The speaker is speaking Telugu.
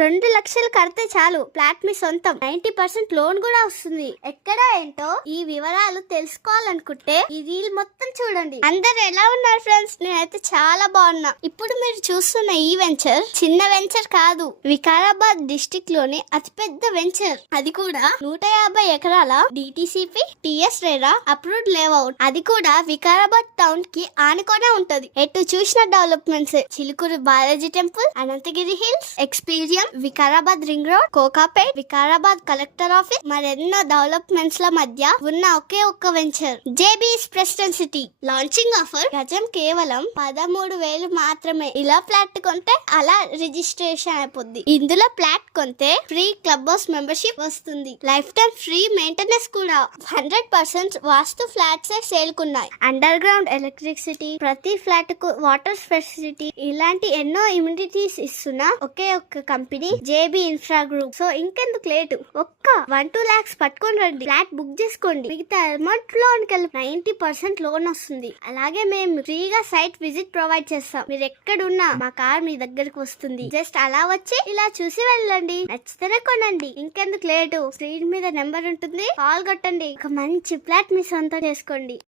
2 లక్షలు కడితే చాలు ఫ్లాట్ మీ సొంతం. 90% లోన్ కూడా వస్తుంది. ఎక్కడ ఏంటో ఈ వివరాలు తెలుసుకోవాలనుకుంటే ఈ రీల్ మొత్తం చూడండి. అందరు ఎలా ఉన్నారు ఫ్రెండ్స్? నేనైతే చాలా బాగున్నా. ఇప్పుడు మీరు చూస్తున్న ఈ వెంచర్ చిన్న వెంచర్ కాదు, వికారాబాద్ డిస్టిక్ లోని అతిపెద్ద వెంచర్. అది కూడా 150 ఎకరాల DTCP TS RERA approved layout. అది కూడా వికారాబాద్ టౌన్ కి ఆనుకొనే ఉంటది. ఎటు చూసిన developments. Chilkur Balaji temple, Ananthagiri hills, experience, Vikarabad ring road, Kokapet, Vikarabad collector office, మరెన్నో డెవలప్మెంట్స్ ల మధ్య ఉన్న ఒకే ఒక్క venture JBS president city. Launching offer గజం కేవలం 13,000 మాత్రమే. ఇలా ఫ్లాట్ కొంటే అలా రిజిస్ట్రేషన్ అయిపోద్ది. ఇందులో ఫ్లాట్ కొంటే ఫ్రీ క్లబ్ హౌస్ మెంబర్షిప్ వస్తుంది. లైఫ్ టైం ఫ్రీ మెయింటెనెన్స్ కూడా. 100% వాస్తు ఫ్లాట్స్ సేల్కున్నాయి. అండర్ గ్రౌండ్ ఎలక్ట్రిసిటీ, ప్రతి ఫ్లాట్ కు వాటర్ ఫెసిలిటీ, ఇలాంటి ఎన్నో ఇమ్యూనిటీస్ ఇస్తున్న ఒకే ఒక్క company JB infra group. So ఇంకెందుకు లేటు, ఒక్క 1-2 lakhs పట్టుకొని రండి, ఫ్లాట్ బుక్ చేసుకోండి. మిగతా అమౌంట్ లోన్ కెళ్ళి 90% లోన్ వస్తుంది. అలాగే మేము ఫ్రీగా సైట్ విజిట్ ప్రొవైడ్ చేస్తాం. మీరు ఎక్కడున్నా మా కార్ మీ దగ్గరకు వస్తుంది. జస్ట్ అలా వచ్చి ఇలా చూసి వెళ్ళండి. నచ్చితేనే కొనండి. ఇంకెందుకు లేటు, స్క్రీన్ మీద నెంబర్ ఉంటుంది, కాల్ కొట్టండి. ఒక మంచి ఫ్లాట్ మీ సొంతం చేసుకోండి.